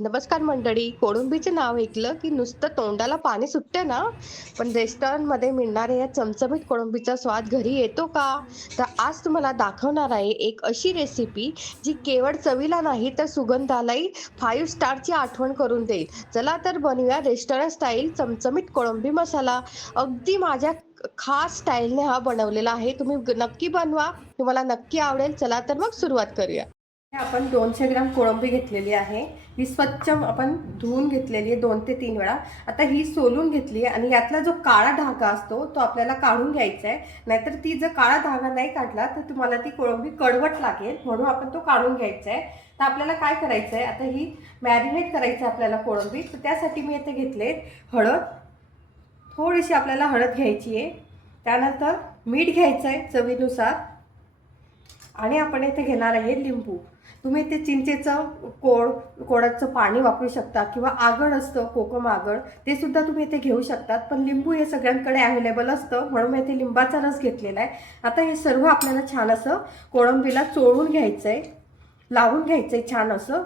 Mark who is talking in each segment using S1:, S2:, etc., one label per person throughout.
S1: नमस्कार मंडळी. कोळंबीचे नाव ऐकलं की नुसतं तोंडाला पाणी सुटते ना? पण रेस्टॉरंटमध्ये मिळणाऱ्या या चमचमीत कोळंबीचा स्वाद घरी येतो का? तर आज तुम्हाला दाखवणार आहे एक अशी रेसिपी जी केवळ चवीला नाही तर सुगंधालाही फाईव्ह स्टारची आठवण करून देईल. चला तर बनवूया रेस्टॉरंट स्टाईल चमचमीत कोळंबी मसाला. अगदी माझ्या खास स्टाईलने हा बनवलेला आहे. तुम्ही नक्की बनवा. तुम्हाला नक्की आवडेल. चला तर मग सुरुवात करूया. आपण दोनशे ग्राम कोळंबी घेतलेली आहे. ही स्वच्छ आपण धुवून घेतलेली आहे दोन ते तीन वेळा. आता ही सोलून घेतली आहे आणि यातला जो काळा धागा असतो तो आपल्याला काढून घ्यायचा आहे नाहीतर ती जर काळा धागा नाही काढला तर तुम्हाला ती कोळंबी कडवट लागेल म्हणून आपण तो काढून घ्यायचा आहे तर आपल्याला काय करायचं आहे आता ही मॅरिनेट करायचं आहे आपल्याला कोळंबी. तर त्यासाठी मी इथे घेतले हळद. थोडीशी आपल्याला हळद घ्यायची आहे त्यानंतर मीठ घ्यायचं आहे चवीनुसार. आणि आपण इथे घेणार आहे लिंबू. तुम्ही ते चिंचेचं कोळ कोळाचं पाणी वापरू शकता किंवा आगळ असतं कोकम आगळ ते सुद्धा तुम्ही इथे घेऊ शकतात. पण लिंबू हे सगळ्यांकडे अवेलेबल असतं म्हणून मी इथे लिंबाचा रस घेतलेला आहे. आता हे सर्व आपल्याला छान असं कोळंबीला चोळून घ्यायचं आहे लावून घ्यायचं आहे छान असं.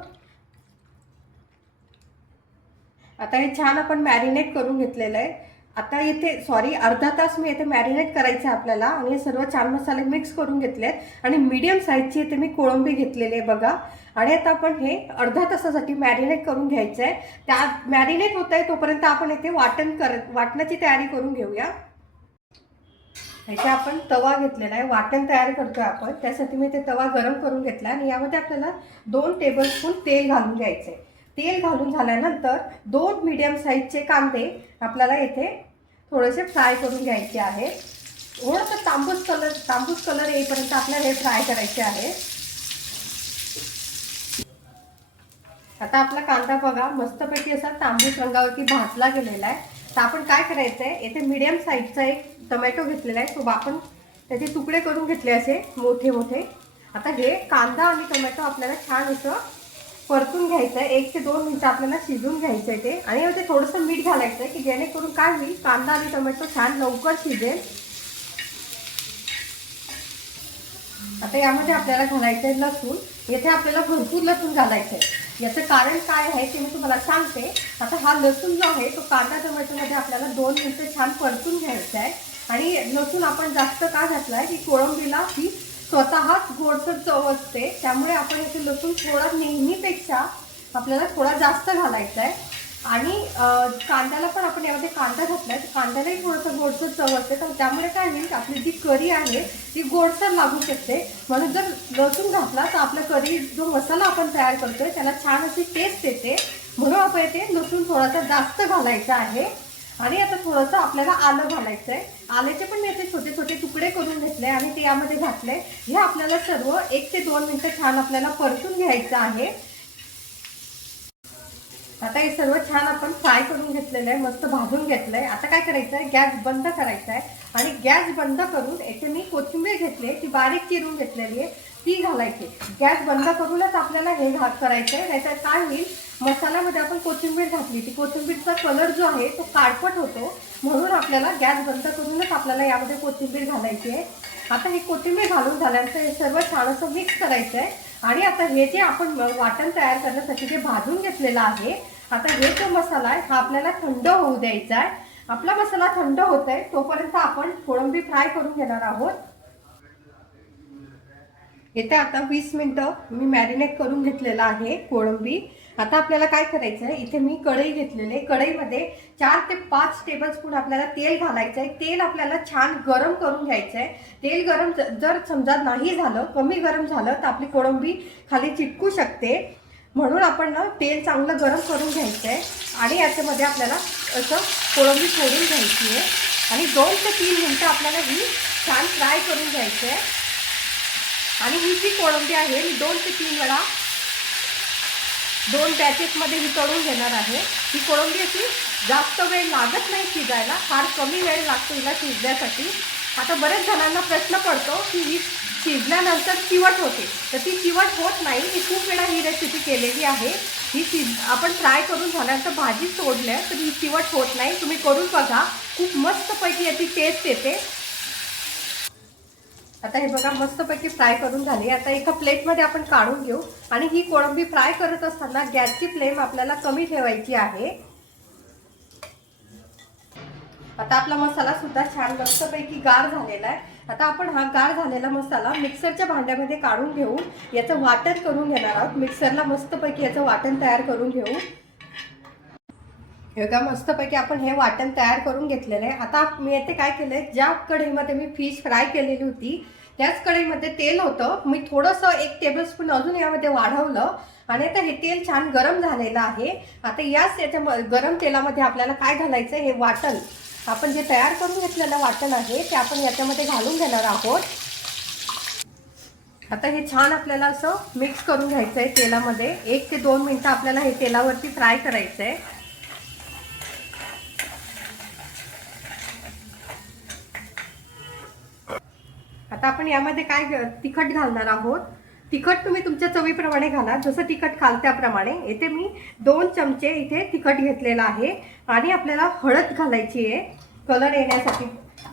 S1: आता हे छान आपण मॅरिनेट करून घेतलेलं आहे. आता इथे सॉरी अर्धा तास मी इथे मॅरिनेट करायचं आहे आपल्याला. आणि हे सर्व छान मसाले मिक्स करून घेतले आहेत आणि मीडियम साईजची इथे मी कोळंबी घेतलेली आहे बघा. आणि आता आपण हे अर्धा तासासाठी मॅरिनेट करून घ्यायचं आहे त्या मॅरिनेट होत आहे तोपर्यंत आपण इथे वाटण कर वाटणाची तयारी करून घेऊया. ह्याच्या आपण तवा घेतलेला आहे. वाटण तयार करतो आहे आपण. त्यासाठी मी ते तवा गरम करून घेतला आणि यामध्ये आपल्याला दोन टेबलस्पून तेल घालून घ्यायचं आहे तेल घालून झाल्यानंतर दोन मीडियम साईजचे कांदे आपल्याला इथे थोडेसे फ्राय करून घ्यायचे आहे थोडंसं तांबूस कलर तांबूस कलर येईपर्यंत आपल्याला हे फ्राय करायचे आहे. आता आपला कांदा बघा मस्तपैकी असा तांबूस रंगावरती भाजला गेलेला आहे. तर आपण काय करायचं आहे येथे मीडियम साईजचा एक टोमॅटो घेतलेला आहे. तो आपण त्याचे तुकडे करून घेतले असे मोठे मोठे आता हे कांदा आणि टोमॅटो आपल्याला छान असं परतून घ्यायचं आहे एक ते दोन मिनटं आपल्याला शिजून घ्यायचं आहे ते. आणि ते थोडंसं मीठ घालायचं आहे की जेणेकरून काय होईल कांदा आणि टोमॅटो छान लवकर शिजेल. आता यामध्ये आपल्याला घालायचं आहे लसूण. येथे आपल्याला भरपूर लसूण घालायचं आहे याचं कारण काय आहे ते मी तुम्हाला सांगते. आता हा लसूण जो आहे तो कांदा टोमॅटोमध्ये आपल्याला दोन मिनटं छान परतून घ्यायचं आहे आणि लसूण आपण जास्त का घातला आहे की कोळंबीला ही स्वतःच गोडसर चव असते. त्यामुळे आपण याचे लसूण थोडा नेहमीपेक्षा आपल्याला थोडा जास्त घालायचा आहे आणि कांद्याला पण आपण यामध्ये कांदा घातला तर कांद्यालाही थोडंसं गोडसर चव असते. तर त्यामुळे काय होईल की आपली जी करी आहे ती गोडसर लागू शकते. म्हणून जर लसूण घातला तर आपला करी जो मसाला आपण तयार करतोय त्याला छान अशी टेस्ट येते. म्हणून आपण येथे लसूण थोडासा जास्त घालायचा आहे. आणि आता थोडंसं आपल्याला आलं घालायचं आहे आल्याचे पण मी याचे छोटे छोटे तुकडे करून घेतले आणि ते यामध्ये घातले. हे आपल्याला सर्व एक ते दोन मिनटं छान आपल्याला परतून घ्यायचं आहे. आता हे सर्व छान आपण फ्राय करून घेतलेलं आहे मस्त भाजून घेतलं आहे आता काय करायचं आहे गॅस बंद करायचा आहे आणि गॅस बंद करून याचे मी कोथिंबीर घेतली आहे ती बारीक चिरून घेतलेली आहे ती घालायची. गॅस बंद करूनच आपल्याला हे घा करायचं आहे नाहीतर काय होईल? मसाल्यामध्ये आपण कोथिंबीर घातली. ती कोथिंबीरचा कलर जो आहे तो काळपट होतो. म्हणून आपल्याला गॅस बंद करूनच आपल्याला यामध्ये कोथिंबीर घालायची आहे. आता ही कोथिंबीर घालून झाल्यानंतर हे सर्व छान असं मिक्स करायचं आहे. आणि आता हे जे आपण वाटण तयार करण्यासाठी जे भाजून घेतलेलं आहे आता हे जो मसाला आहे हा आपल्याला थंड होऊ द्यायचा आहे. आपला मसाला थंड होत आहे तोपर्यंत आपण कोळंबी फ्राय करून घेणार आहोत. येथे आता वीस मिनटं मी मॅरिनेट करून घेतलेलं आहे कोळंबी. आता आपल्याला काय करायचं आहे इथे मी कढई घेतलेली आहे. कढईमध्ये चार ते पाच टेबलस्पून आपल्याला तेल घालायचं आहे तेल आपल्याला छान गरम करून घ्यायचं आहे तेल गरम जर समजा नाही झालं कमी गरम झालं तर आपली कोळंबी खाली चिटकू शकते. म्हणून आपण ना तेल चांगलं गरम करून घ्यायचं आहे आणि याच्यामध्ये आपल्याला असं कोळंबी सोडून घ्यायची आहे. आणि दोन ते तीन मिनटं आपल्याला ही छान फ्राय करून घ्यायची आहे आणि ही जी कोळंबी आहे मी दोन ते तीन वेळा दोन बॅचेसमध्ये ही तळून घेणार आहे. ही कोळंबी अशी जास्त वेळ लागत नाही शिजायला फार कमी वेळ लागतो हिला शिजण्यासाठी. आता बऱ्याच जणांना प्रश्न पडतो की ही शिजल्यानंतर चिवट होते. तर ती चिवट होत नाही. मी खूप वेळा ही रेसिपी केलेली आहे. ही शिज आपण फ्राय करून झाल्यानंतर भाजी सोडल्या तर ही चिवट होत नाही. तुम्ही करून बघा. खूप मस्तपैकी याची टेस्ट येते. आता हे बघा मस्तपैकी फ्राय करून झाली. आता एका प्लेटमध्ये आपण काढून घेऊ. आणि ही कोळंबी फ्राय करत असताना गॅसची फ्लेम आपल्याला कमी ठेवायची आहे. आता आपला मसाला सुद्धा छान मस्तपैकी गार झालेला आहे. आता आपण हा गार झालेला मसाला मिक्सरच्या भांड्यामध्ये काढून घेऊन याचं वाटण करून घेणार आहोत. मिक्सरला मस्तपैकी याचं वाटण तयार करून घेऊ. हे मस्तपैकी आपण हे वाटण तयार करून घेतलेलं आहे. आता मी येथे काय केलंय ज्या कढईमध्ये मी फिश फ्राय केलेली होती त्याच कढईमध्ये तेल होतं. मी थोडंसं एक टेबलस्पून अजून यामध्ये वाढवलं आणि आता हे तेल छान गरम झालेलं आहे. आता याच याच्या गरम तेलामध्ये आपल्याला काय घालायचं हे वाटण. आपण जे तयार करून घेतलेलं वाटण आहे ते आपण याच्यामध्ये घालून घेणार आहोत. आता हे छान आपल्याला असं मिक्स करून घ्यायचं आहे तेलामध्ये. एक ते दोन मिनटं आपल्याला हे तेलावरती फ्राय करायचं आहे आता आपण यामध्ये काय घ- तिखट घालणार आहोत? तिखट तुम्ही तुमच्या चवीप्रमाणे घाला. जसं तिखट खाल त्याप्रमाणे. येथे मी दोन चमचे इथे तिखट घेतलेलं आहे आणि आपल्याला हळद घालायची आहे. कलर येण्यासाठी.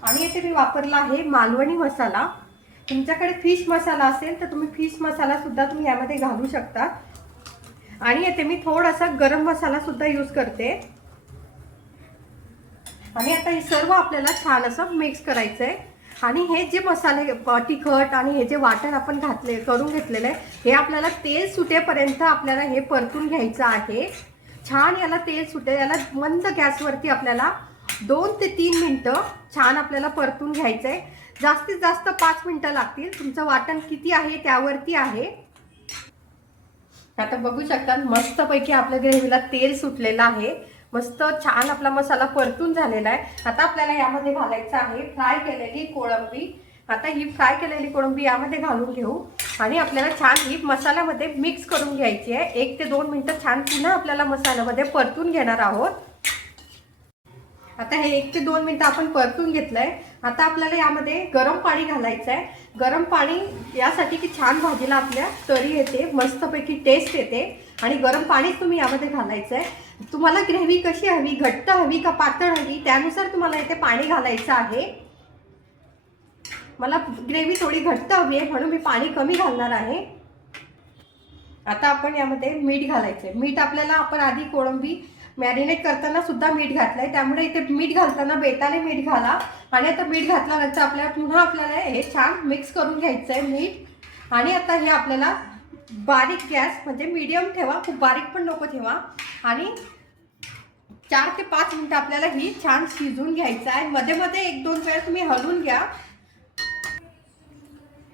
S1: आणि येथे मी वापरला आहे मालवणी मसाला. तुमच्याकडे फिश मसाला असेल तर तुम्ही फिश मसालासुद्धा तुम्ही यामध्ये घालू शकता. आणि येथे मी थोडासा गरम मसालासुद्धा यूज करते. आणि आता हे सर्व आपल्याला छान असं मिक्स करायचं आहे आणि हे जे मसाले तिखट आणि हे जे वाटण आपण घातले करून घेतलेलं आहे हे आपल्याला तेल सुटेपर्यंत आपल्याला हे परतून घ्यायचं आहे. छान याला तेल सुटे याला मंद गॅसवरती आपल्याला दोन ते तीन मिनटं छान आपल्याला परतून घ्यायचं आहे जास्तीत जास्त पाच मिनटं लागतील. तुमचं वाटण किती आहे त्यावरती आहे. आता बघू शकता मस्तपैकी आपल्या ग्रेव्हीला तेल सुटलेलं आहे. मस्त छान आपला मसाला परतून झालेला आहे. आता आपल्याला यामध्ये घालायचं आहे फ्राय केलेली कोळंबी. आता ही फ्राय केलेली कोळंबी यामध्ये घालून घेऊ. आणि आपल्याला छान ही मसाल्यामध्ये मिक्स करून घ्यायची आहे. एक ते दोन मिनटं छान पुन्हा आपल्याला मसाल्यामध्ये परतून घेणार आहोत. आता हे एक ते दोन मिनटं आपण परतून घेतलंय. आता आपल्याला यामध्ये गरम पाणी घालायचं आहे गरम पाणी यासाठी की छान भाजीला आपल्या तरी येते. मस्तपैकी टेस्ट येते. आणि गरम पाणीच तुम्ही यामध्ये घालायचं आहे तुम्हाला ग्रेव्ही कशी हवी घट्ट हवी का पातळ हवी त्यानुसार तुम्हाला इथे पाणी घालायचं आहे. मला ग्रेव्ही थोडी घट्ट हवी आहे म्हणून मी पाणी कमी घालणार आहे. आता आपण यामध्ये मीठ घालायचं आहे मीठ आपल्याला आपण आधी कोळंबी मॅरिनेट करताना सुद्धा मीठ आहे त्यामुळे इथे मीठ घालताना बेताने मीठ घाला. आणि आता मीठ घातल्यानंतर आपल्याला पुन्हा आपल्याला हे छान मिक्स करून घ्यायचं आहे मीठ. आणि आता हे आपल्याला बारीक गॅस म्हणजे मीडियम ठेवा खूप बारीक पण नको ठेवा. आणि चार ते पाच मिनटं आपल्याला ही छान शिजून घ्यायचं आहे. मध्ये मध्ये एक दोन वेळा तुम्ही हलवून घ्या.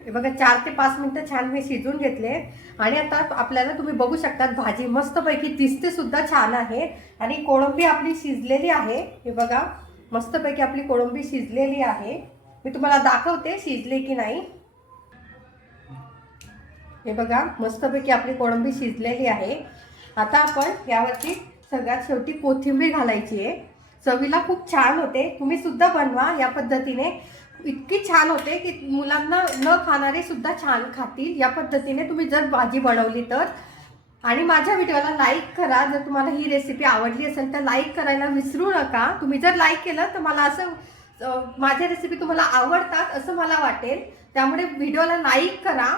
S1: हे बघा चार ते पाच मिनटं छान मी शिजून घेतले. आणि आता आपल्याला तुम्ही बघू शकतात भाजी मस्तपैकी दिसते सुद्धा छान आहे. आणि कोळंबी आपली शिजलेली आहे. हे बघा मस्तपैकी आपली कोळंबी शिजलेली आहे. मी तुम्हाला दाखवते शिजले की नाही. हे बघा मस्तपैकी आपली कोळंबी शिजलेली आहे. आता आपण यावरती सगळ्यात शेवटी कोथिंबीर घालायची आहे. चवीला खूप छान होते. तुम्ही सुद्धा बनवा या पद्धतीने. इतकी छान होते की मुलांना न खाणारे सुद्धा छान खातील. या पद्धतीने तुम्ही जर भाजी बनवली तर. आणि माझ्या व्हिडिओला लाईक करा. जर तुम्हाला ही रेसिपी आवडली असेल तर लाईक करायला विसरू नका. तुम्ही जर लाईक केलं तर मला असं माझ्या रेसिपी तुम्हाला आवडतात असं मला वाटेल. त्यामुळे व्हिडिओला लाईक करा.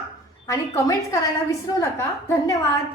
S1: आणि कमेंट्स करायला विसरू नका. धन्यवाद.